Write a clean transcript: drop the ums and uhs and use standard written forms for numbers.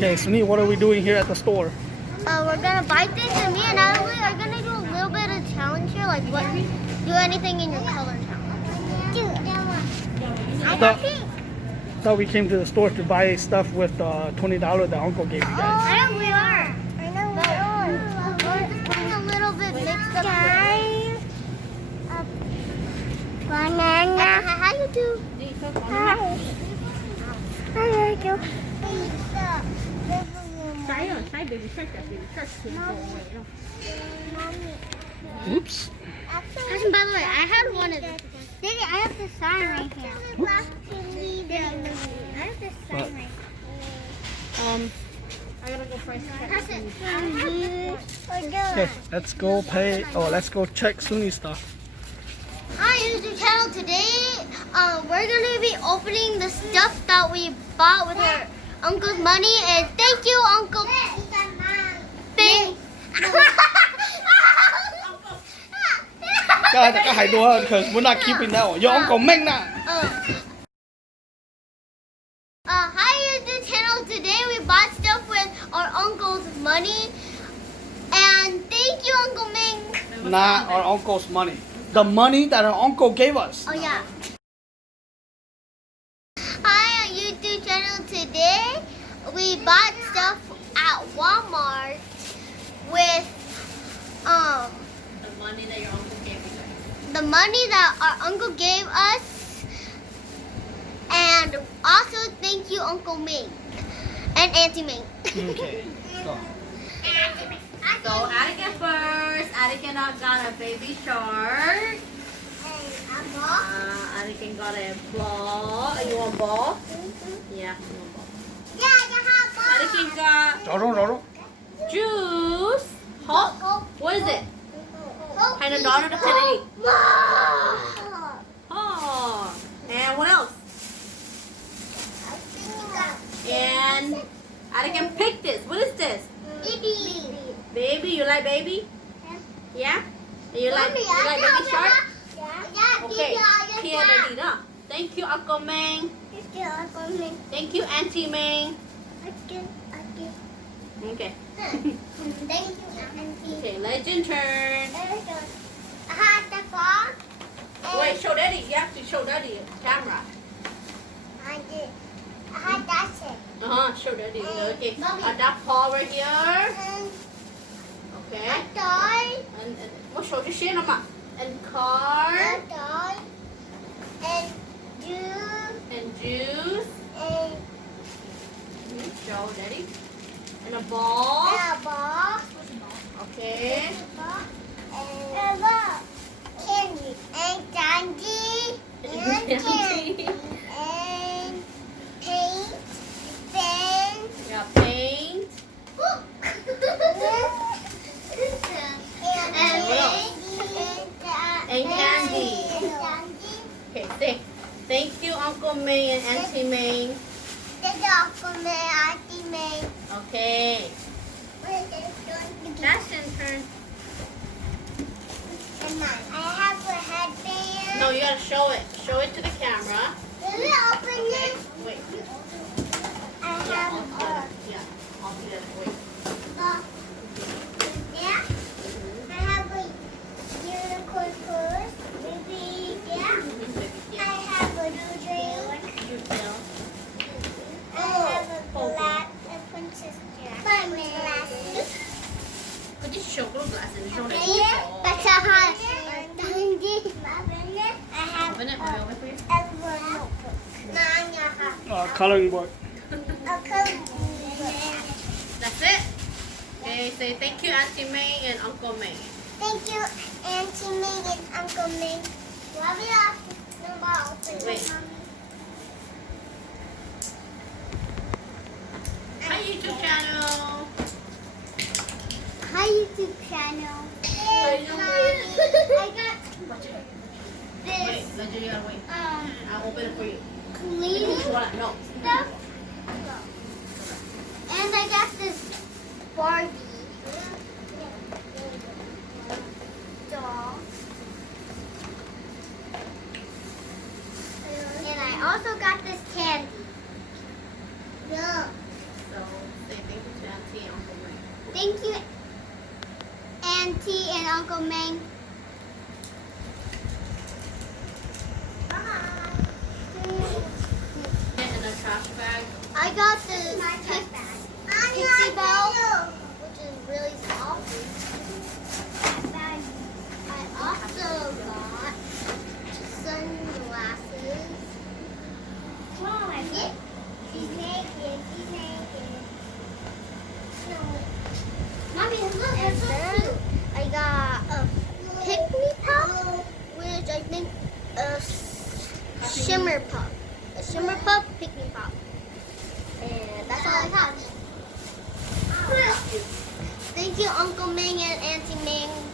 Okay, Sunny, what are we doing here at the store? We're gonna buy things, and me and Natalie are gonna do a little bit of challenge here, like what do anything in your color challenge. I got pink. Thought we came to the store to buy stuff with $20 that Uncle gave you guys. I know we are. We're just putting a little bit mixed up. Guys, banana. How you do? Hi. How you do? Shy baby shark, that baby shark couldn't go away. Oops. By the way, I had one of these. Daddy, I have this sign right here. I have this sign right here. I gotta go price check. Okay, let's go pay. Oh, let's go check Sunny's stuff. Hi, YouTube channel. Today, we're gonna be opening the stuff that we bought with our uncle's money, and thank you, Uncle. Thank. Guys, I hide her because we're not keeping that one. Your Uncle Meng na. Hi, YouTube channel. Today we bought stuff with our uncle's money, and thank you, Uncle Ming. Not our uncle's money. The money that our uncle gave us. Oh yeah. Hi, on YouTube channel. Today we bought stuff at Walmart with The money that your uncle gave you guys. the money that our uncle gave us, and also thank you, Uncle Ming and Auntie Ming. Okay. Go. So Attica first. Attica got a baby shark. Attica got a ball. You want ball? Yeah, you want ball. Attica got Roro. juice. Huh? What is it? Panadol or Kennedy? Oh. And what else? And Attica picked this. What is this? Baby, you like baby? Yeah? You like baby shark? Okay. Here the leader. Thank you, Uncle Meng. Thank you, Auntie Meng. Okay. Okay, legend turn. Wait, show daddy. You have to show daddy camera. Show daddy. Okay. That paw right here. Okay. And what show the shit on and card and juice. Show daddy. And a ball. Okay. And candy. And paint. Pen. Yeah, paint. And candy. Okay, say thank you, Uncle May and Auntie May. Okay. That's in turn. I have a headband. No, you gotta show it. Show it to the camera. Let me open it. Wait. I Yeah, have yeah. I'll do that. Wait. yeah. I have a unicorn purse. Maybe yeah. I have a drink. You tell. I have a black princess glasses. Could you show those glasses? Show them. But I have Open it. Will you open it for you? Coloring book. That's it. Okay, say thank you, Auntie May and Uncle May. Thank you, Auntie May and Uncle May. Wait. Hi, YouTube channel. Hi, YouTube channel. I got Wait, this let you gotta wait. I'll open it for you. cleaning Which one? No. stuff. And I got this Barbie doll. And I also got this candy. Yeah. So, say I got this pixie bell, which is really soft. I also got sunglasses. He's naked. Mommy, look, it's so cute. I got a pick-me pop, which I think a shimmer pop. A shimmer pop, pick-me pop. And that's all I have. Thank you, Uncle Ming and Auntie Ming.